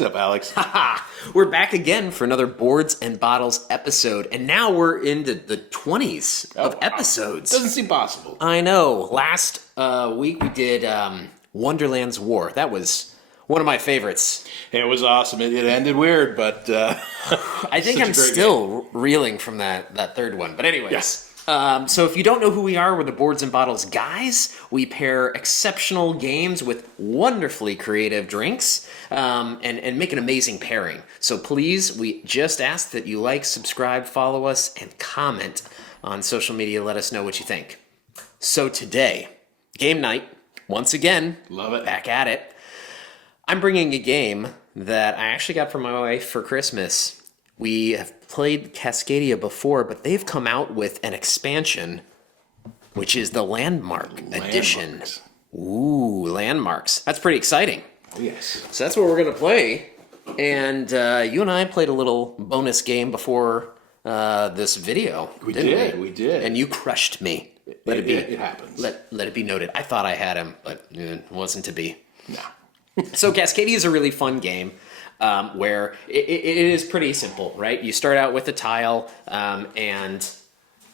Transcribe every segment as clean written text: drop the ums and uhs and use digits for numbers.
What's up, Alex? We're back again for another Boards and Bottles episode, and now we're into the 20s of episodes. Doesn't seem possible. I know. Last week we did Wonderland's War. That was one of my favorites. It was awesome. It ended weird, but I think I'm still reeling from that third one. But anyways. Yes. So if you don't know who we are, we're the Boards and Bottles guys. We pair exceptional games with wonderfully creative drinks and make an amazing pairing. So please, we just ask that you like, subscribe, follow us, and comment on social media. Let us know what you think. So today, game night, once again. Love it. Back at it. I'm bringing a game that I actually got from my wife for Christmas. We have played Cascadia before, but they've come out with an expansion, which is the Landmark Edition. Ooh, Landmarks. That's pretty exciting. Oh, yes. So that's what we're going to play. And you and I played a little bonus game before this video. We did. And you crushed me. It happens. Let it be noted. I thought I had him, but it wasn't to be. No. So Cascadia is a really fun game. Where it is pretty simple, right? You start out with a tile, and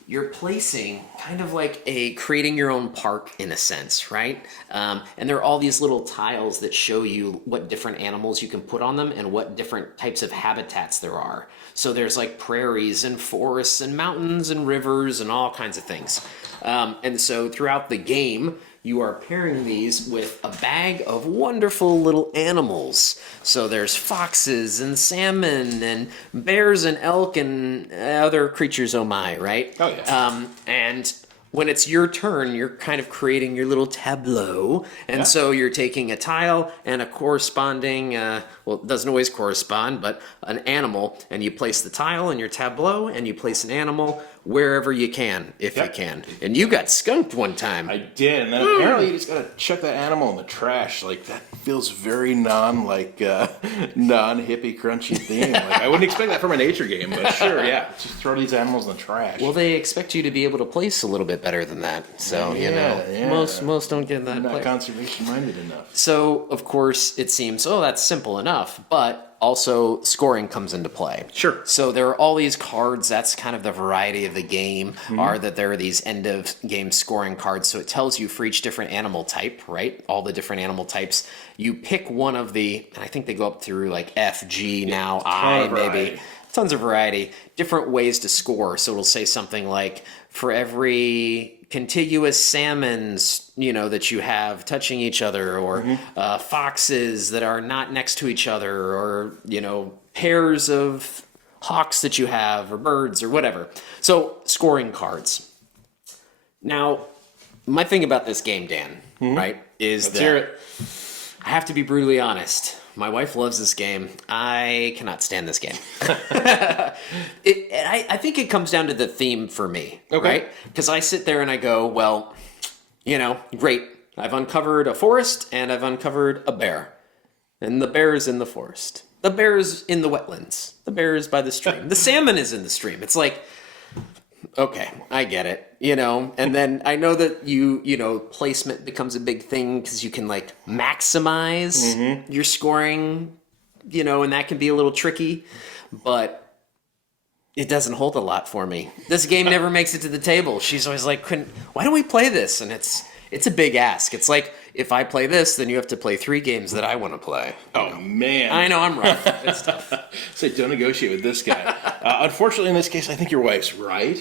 you're placing kind of like creating your own park in a sense, right? And there are all these little tiles that show you what different animals you can put on them and what different types of habitats there are. So there's like prairies and forests and mountains and rivers and all kinds of things. And so throughout the game, you are pairing these with a bag of wonderful little animals. So there's foxes and salmon and bears and elk and other creatures, oh my, right? Oh, yeah. And when it's your turn, you're kind of creating your little tableau. And so you're taking a tile and a corresponding, well, it doesn't always correspond, but an animal. And you place the tile in your tableau and you place an animal wherever you can, if you can. And you got skunked one time. I did, and then apparently you just gotta chuck that animal in the trash. Like, that feels very non-hippie crunchy theme. Like, I wouldn't expect that from a nature game, but sure, yeah. Just throw these animals in the trash. Well, they expect you to be able to place a little bit better than that. So, most don't get that. Not conservation-minded enough. So, of course, it seems, that's simple enough, but also scoring comes into play. Sure. So there are all these cards. That's kind of the variety of the game, are that there are these end of game scoring cards. So it tells you for each different animal type, right? All the different animal types. You pick one of the, and I think they go up through like F, G, now I, maybe. Tons of variety. Different ways to score. So it'll say something like, for every contiguous salmons, that you have touching each other, or foxes that are not next to each other, or, pairs of hawks that you have, or birds, or whatever. So, scoring cards. Now, my thing about this game, Dan, right, is that I have to be brutally honest. My wife loves this game. I cannot stand this game. I think it comes down to the theme for me, right? Because I sit there and I go, well, great. I've uncovered a forest and I've uncovered a bear. And the bear is in the forest. The bear is in the wetlands. The bear is by the stream. The salmon is in the stream. It's like, okay, I get it, and then I know that placement becomes a big thing because you can like maximize your scoring, and that can be a little tricky, but it doesn't hold a lot for me. This game never makes it to the table. She's always like, why don't we play this? And it's a big ask. It's like, if I play this, then you have to play 3 games that I want to play. Oh, man. I know, I'm rough. It's tough. So don't negotiate with this guy. Unfortunately, in this case, I think your wife's right.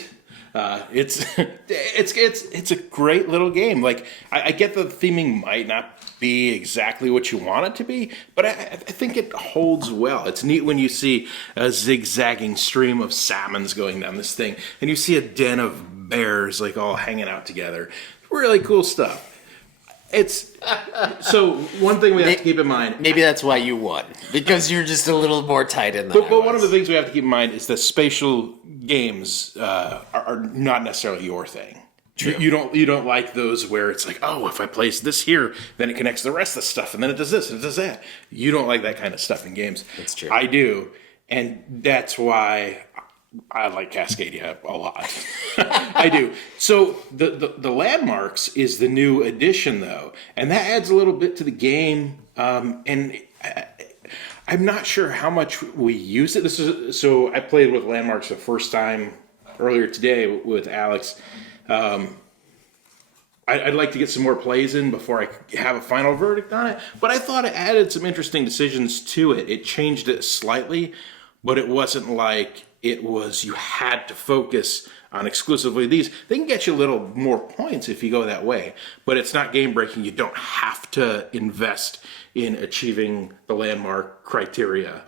It's a great little game. Like, I get the theming might not be exactly what you want it to be, but I think it holds well. It's neat when you see a zigzagging stream of salmons going down this thing, and you see a den of bears like all hanging out together. Really cool stuff. So one thing we have to keep in mind. Maybe that's why you won, because you're just a little more tight in. But one of the things we have to keep in mind is that spatial games are not necessarily your thing. True. You don't like those where it's like, oh, if I place this here, then it connects to the rest of the stuff, and then it does this and it does that. You don't like that kind of stuff in games. That's true. I do, and that's why I like Cascadia a lot. I do. So the Landmarks is the new addition, though, and that adds a little bit to the game. And I'm not sure how much we use it. So I played with landmarks the first time earlier today with Alex. I'd like to get some more plays in before I have a final verdict on it. But I thought it added some interesting decisions to it. It changed it slightly, but it wasn't like it was you had to focus on exclusively these. They can get you a little more points if you go that way, but it's not game breaking. You don't have to invest in achieving the landmark criteria.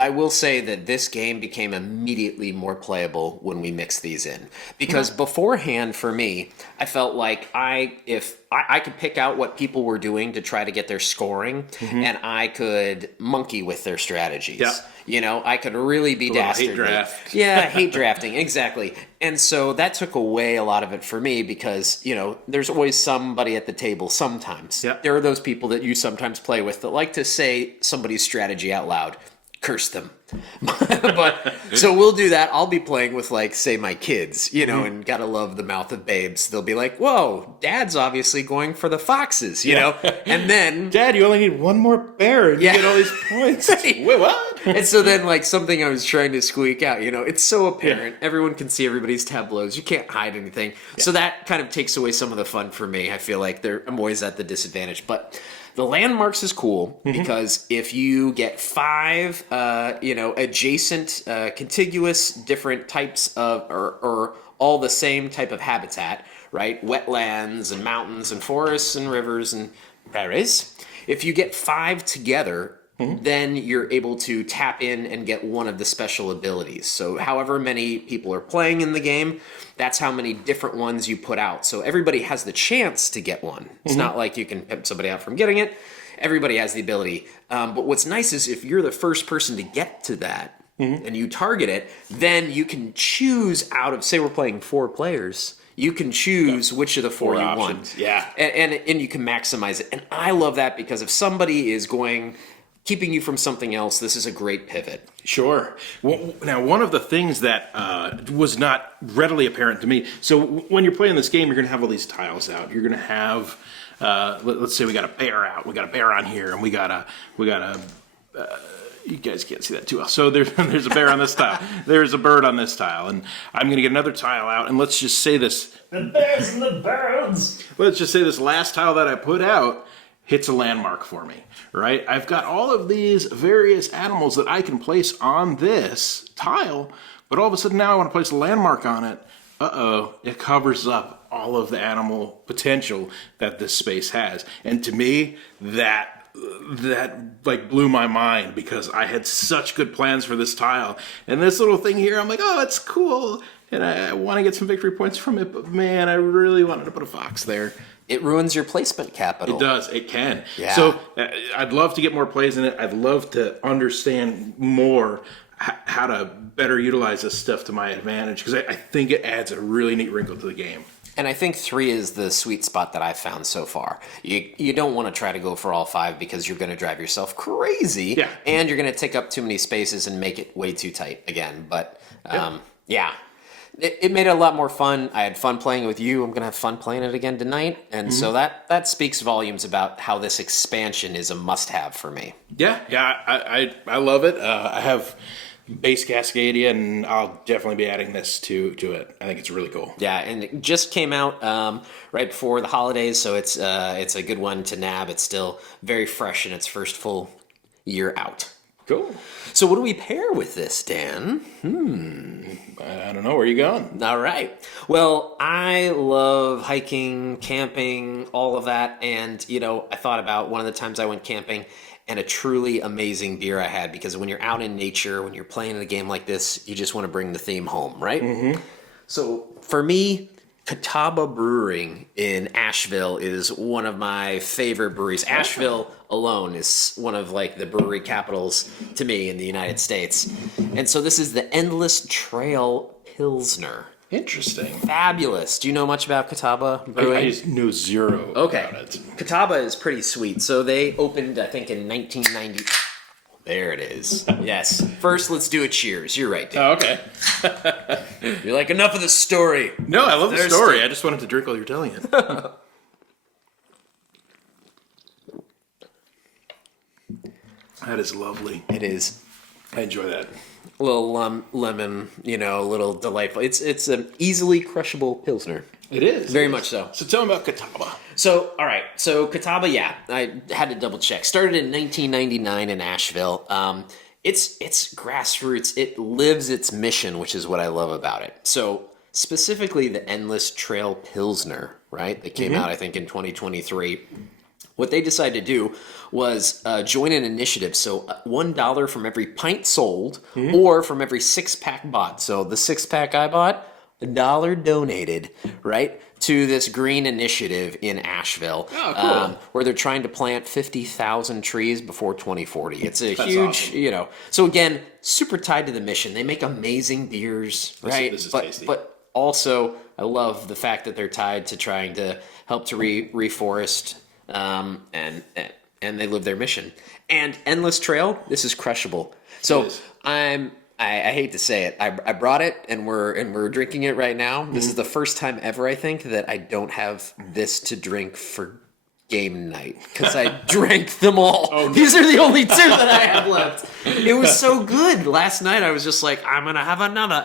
I will say that this game became immediately more playable when we mixed these in. Because beforehand, for me, I felt like if I could pick out what people were doing to try to get their scoring, and I could monkey with their strategies. Yeah. You know, I could really be dastardly. Hate draft. Yeah, hate drafting, exactly. And so that took away a lot of it for me because, you know, there's always somebody at the table sometimes. Yeah. There are those people that you sometimes play with that like to say somebody's strategy out loud. Curse them. But so we'll do that. I'll be playing with, like, say, my kids, you know, and gotta love the mouth of babes. They'll be like, whoa, Dad's obviously going for the foxes, you know? And then Dad, you only need one more bear and you get all these points. Wait, what? And so then, like, something I was trying to squeak out, you know, it's so apparent. Everyone can see everybody's tableaus. You can't hide anything. So that kind of takes away some of the fun for me. I feel like I'm always at the disadvantage. But the landmarks is cool because if you get 5, adjacent, contiguous, different types of, or all the same type of habitat, right? Wetlands and mountains and forests and rivers and prairies. If you get 5 together, then you're able to tap in and get one of the special abilities. So however many people are playing in the game, that's how many different ones you put out. So everybody has the chance to get one. It's not like you can pimp somebody out from getting it. Everybody has the ability. But what's nice is if you're the first person to get to that and you target it, then you can choose out of, say we're playing 4 players, you can choose which of the 4 you options. want. Yeah. And you can maximize it. And I love that because if somebody is keeping you from something else, this is a great pivot. Sure. Well, now, one of the things that was not readily apparent to me, so when you're playing this game, you're going to have all these tiles out. You're going to have, let's say we got a bear out. We got a bear on here, and we got a you guys can't see that too well. So there's a bear on this tile. There's a bird on this tile, and I'm going to get another tile out, and let's just say this. The bears and the birds. Let's just say this last tile that I put out hits a landmark for me, right? I've got all of these various animals that I can place on this tile, but all of a sudden now I want to place a landmark on it. It covers up all of the animal potential that this space has. And to me, that like blew my mind because I had such good plans for this tile. And this little thing here, I'm like, oh, it's cool. And I want to get some victory points from it, but man, I really wanted to put a fox there. It ruins your placement capital. It does. It can. Yeah. So I'd love to get more plays in it. I'd love to understand more how to better utilize this stuff to my advantage because I think it adds a really neat wrinkle to the game. And I think 3 is the sweet spot that I've found so far. You don't want to try to go for all 5 because you're going to drive yourself crazy. Yeah. And you're going to take up too many spaces and make it way too tight again. But yeah. It made it a lot more fun. I had fun playing it with you. I'm going to have fun playing it again tonight. And so that speaks volumes about how this expansion is a must-have for me. Yeah, I love it. I have base Cascadia, and I'll definitely be adding this to it. I think it's really cool. Yeah, and it just came out right before the holidays, so it's a good one to nab. It's still very fresh in its first full year out. Cool. So what do we pair with this, Dan? I don't know. Where are you going? All right. Well, I love hiking, camping, all of that. And, you know, I thought about one of the times I went camping and a truly amazing beer I had because when you're out in nature, when you're playing a game like this, you just want to bring the theme home, right? So for me, Catawba Brewing in Asheville is one of my favorite breweries. Asheville alone is one of like the brewery capitals to me in the United States. And so this is the Endless Trail Pilsner. Interesting. Fabulous. Do you know much about Catawba Brewing? I just know zero about it. Catawba is pretty sweet. So they opened, I think, in 1990. There it is. Yes. First, let's do a cheers. You're right, Dave. Oh, okay. You're like, enough of the story. No, I love the Thirsty. story. I just wanted to drink while you're telling it. That is lovely. It is. I enjoy that. A little lemon, a little delightful. It's an easily crushable Pilsner. It is. Very much so. So tell me about Catawba. So, all right. So, Catawba, yeah, I had to double check. Started in 1999 in Asheville. It's grassroots. It lives its mission, which is what I love about it. So, specifically the Endless Trail Pilsner, right? That came out, I think, in 2023. What they decided to do was join an initiative. So $1 from every pint sold or from every 6-pack bought. So the 6-pack I bought, $1 donated, right, to this green initiative in Asheville, where they're trying to plant 50,000 trees before 2040. It's a huge, awesome. So again, super tied to the mission. They make amazing beers, right? This is tasty. But also, I love the fact that they're tied to trying to help to reforest, and they live their mission. And Endless Trail, this is crushable. So I hate to say it, I brought it and we're drinking it right now. This is the first time ever, I think, that I don't have this to drink for game night because I drank them all. Oh, no. These are the only 2 that I have left. It was so good. Last night I was just like, I'm gonna have another,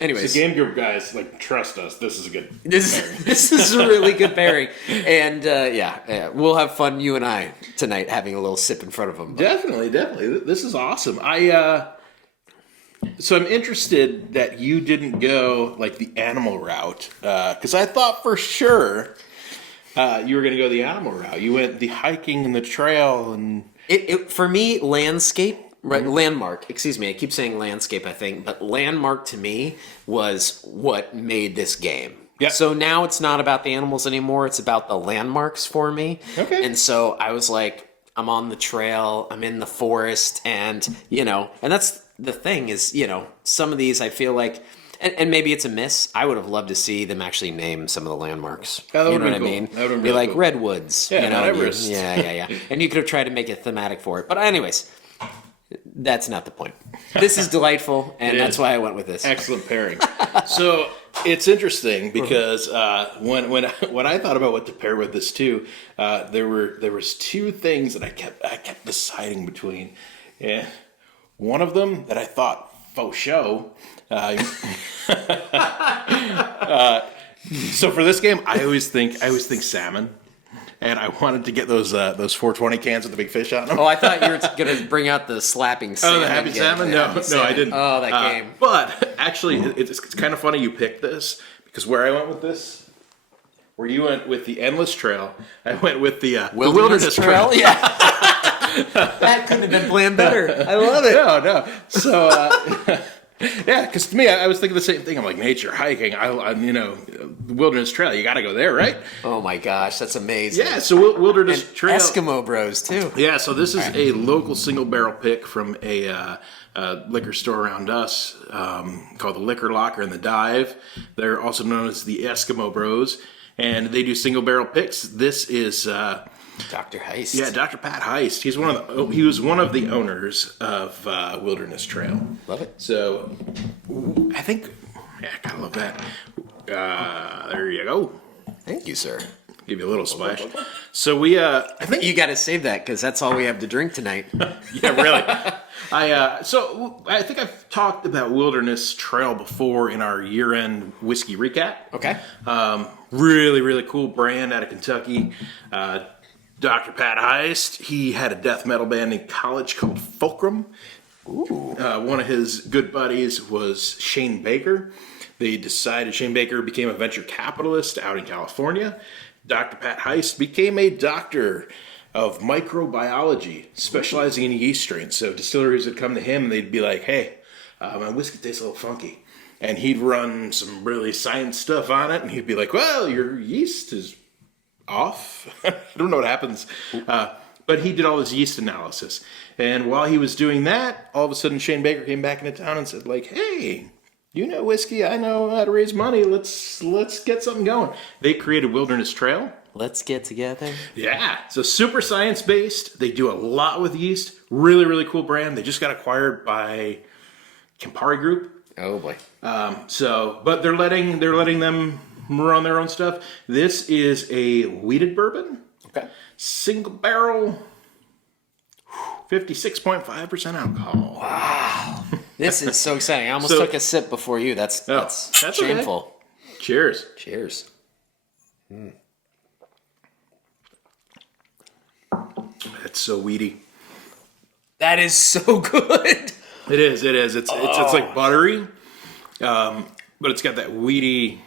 anyways. So Game Group guys, trust us. This is a good This is a really good pairing. And yeah, we'll have fun, you and I, tonight, having a little sip in front of them. Definitely. This is awesome. So I'm interested that you didn't go the animal route, because I thought for sure you were going to go the animal route. You went the hiking and the trail, and it for me, landscape. Right, landmark. Excuse me, I keep saying landscape, I think, but landmark to me was what made this game. Yeah. So now it's not about the animals anymore, it's about the landmarks for me. Okay. And so I was like, I'm on the trail, I'm in the forest, and, and that's the thing is, some of these I feel like, and maybe it's a miss. I would have loved to see them actually name some of the landmarks. Oh, that you know would what I be cool. mean? That would be really like cool. redwoods. Yeah, Mount Everest. Yeah. And you could have tried to make it thematic for it. But anyways, that's not the point. This is delightful, and that's why I went with this. Excellent pairing. So it's interesting because when I thought about what to pair with this too, there was 2 things that I kept deciding between, and one of them that I thought faux show. So for this game, I always think salmon. And I wanted to get those 420 cans with the big fish on them. Oh, I thought you were going to bring out the slapping salmon. Oh, the happy salmon? No, I didn't. Oh, that game. But actually, it's kind of funny you picked this, because where I went with this, where you went with the Endless Trail, I went with the Wilderness Trail. Yeah. That couldn't have been planned better. I love it. No. So, yeah, because to me, I was thinking the same thing. I'm like, nature, hiking, Wilderness Trail, you got to go there, right? Oh my gosh, that's amazing. Yeah, so Wilderness Trail. Eskimo Bros, too. Yeah, so this is a local single barrel pick from a liquor store around us called the Liquor Locker and the Dive. They're also known as the Eskimo Bros, and they do single barrel picks. This is Dr. Heist. Yeah, Dr. Pat Heist. He was one of the owners of Wilderness Trail. Love it. So I think, I gotta love that. There you go. Thank you, sir. Give you a little splash. So we, I think you got to save that because that's all we have to drink tonight. Yeah, really. So I think I've talked about Wilderness Trail before in our year-end whiskey recap. Okay. Really, really cool brand out of Kentucky. Dr. Pat Heist, he had a death metal band in college called Fulcrum. Ooh. One of his good buddies was Shane Baker. Shane Baker became a venture capitalist out in California. Dr. Pat Heist became a doctor of microbiology, specializing in yeast strains. So distilleries would come to him and they'd be like, hey, my whiskey tastes a little funky. And he'd run some really science stuff on it. And he'd be like, well, your yeast is off. I don't know what happens. But he did all this yeast analysis. And while he was doing that, all of a sudden Shane Baker came back into town and said, like, hey, you know whiskey, I know how to raise money. Let's get something going. They created Wilderness Trail. Let's get together. Yeah. So super science-based. They do a lot with yeast. Really, really cool brand. They just got acquired by Campari Group. Oh boy. But they're letting them run their own stuff. This is a wheated bourbon. Okay. Single barrel. 56.5% alcohol. Wow. This is so exciting. I almost So- took a sip before you. That's okay. shameful. Cheers. Cheers. It's so weedy. That is so good. It is. It's like buttery, but it's got that weedy.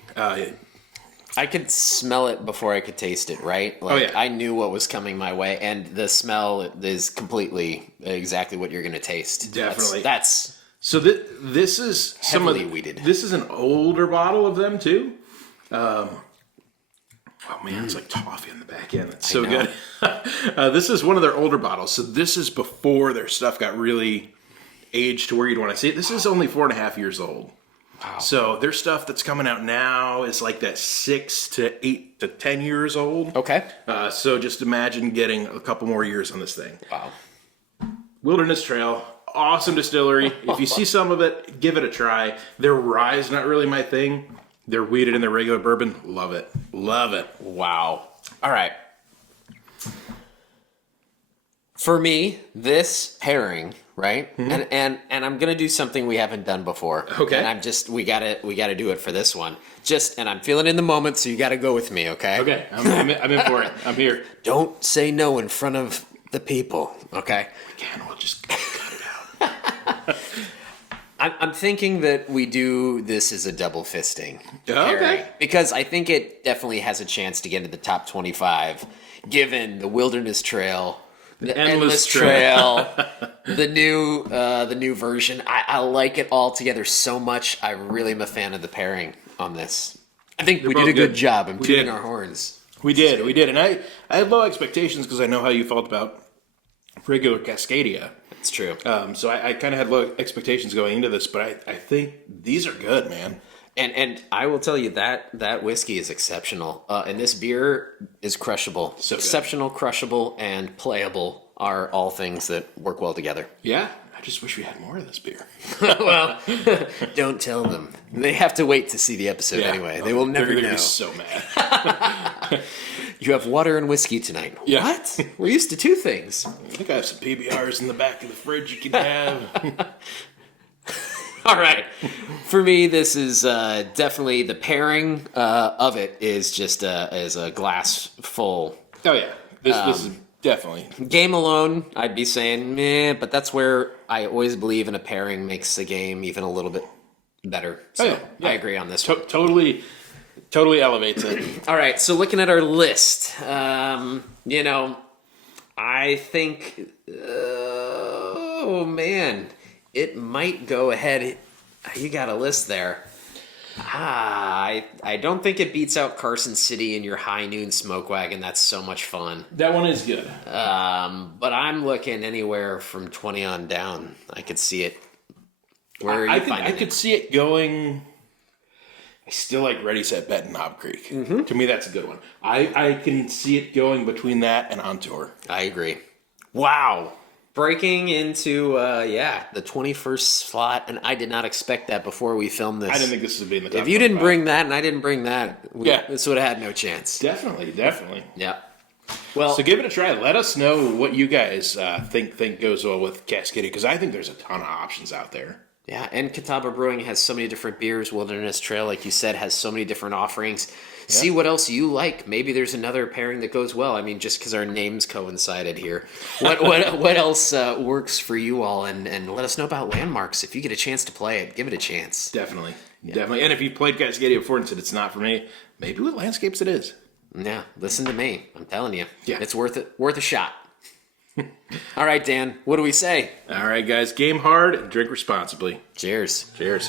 I could smell it before I could taste it, right? Like, yeah. I knew what was coming my way, and the smell is completely exactly what you're going to taste. Definitely. That's So this is some of heavily weeded. This is an older bottle of them too. Oh man, it's like toffee on the back end. It's so know. good. This is one of their older bottles. So this is before their stuff got really aged to where you'd want to see it. This is only 4.5 years old. Wow. So their stuff that's coming out now is like that 6 to 8 to 10 years old. okay. So just imagine getting a couple more years on this thing. Wow. Wilderness Trail, awesome distillery. If you see some of it, give it a try. Their rye is not really my thing. They're weeded in their regular bourbon. Love it. Love it. Wow. All right. For me, this pairing, right? And I'm gonna do something we haven't done before. Okay. And we gotta do it for this one. And I'm feeling in the moment, so you gotta go with me, okay? Okay, I'm in for it. I'm here. Don't say no in front of the people, okay? Again, we'll just cut it out. I'm thinking that we do this as a double fisting. Okay. pairing, because I think it definitely has a chance to get into the top 25, given the Wilderness Trail, the Endless Endless Trail, the new version. I like it all together so much. I really am a fan of the pairing on this. I think we did both a good good. job. I'm We tooting did. our horns. We did, and I had low expectations because I know how you felt about regular Cascadia. It's true. So I kind of had low expectations going into this, but I think these are good, man. And I will tell you that whiskey is exceptional. And this beer is crushable. So good. Exceptional, crushable, and playable are all things that work well together. Yeah, I just wish we had more of this beer. Well, don't tell them. They have to wait to see the episode anyway. They will never They're gonna know. be so mad. You have water and whiskey tonight. Yeah. What? We're used to two things. I think I have some PBRs in the back of the fridge you can have. All right. For me, this is definitely the pairing of it is just is a glass full. Oh yeah, this is definitely. Game alone, I'd be saying meh, but that's where I always believe in a pairing makes the game even a little bit better. So yeah. I agree on this one. Totally elevates it. All right, so looking at our list, I think, oh man, it might go ahead. You got a list there. I don't think it beats out Carson City in your high noon smoke wagon. That's so much fun. That one is good. But I'm looking anywhere from 20 on down. I could see it. Where are you finding I could see it going. I still like Ready Set Bet in Knob Creek. Mm-hmm. To me, that's a good one. I can see it going between that and On Tour. I agree. Wow. Breaking into, the 21st slot, and I did not expect that before we filmed this. I didn't think this would be in the top If you didn't 25. bring that and I didn't bring that, Yeah. this would have had no chance. Definitely. Yeah. Well, So give it a try. Let us know what you guys think goes well with Cascadia, because I think there's a ton of options out there. yeah, and Catawba Brewing has so many different beers. Wilderness Trail, like you said, has so many different offerings. See what else you like. Maybe there's another pairing that goes well. I mean, just because our names coincided here. What else works for you all? And let us know about Landmarks. If you get a chance to play it, give it a chance. Definitely. And if you've played Cascadia before and said it's not for me, maybe with Landscapes it is. Yeah, listen to me. I'm telling you. Yeah. It's worth it. Worth a shot. All right, Dan. What do we say? All right, guys. Game hard and drink responsibly. Cheers. Cheers.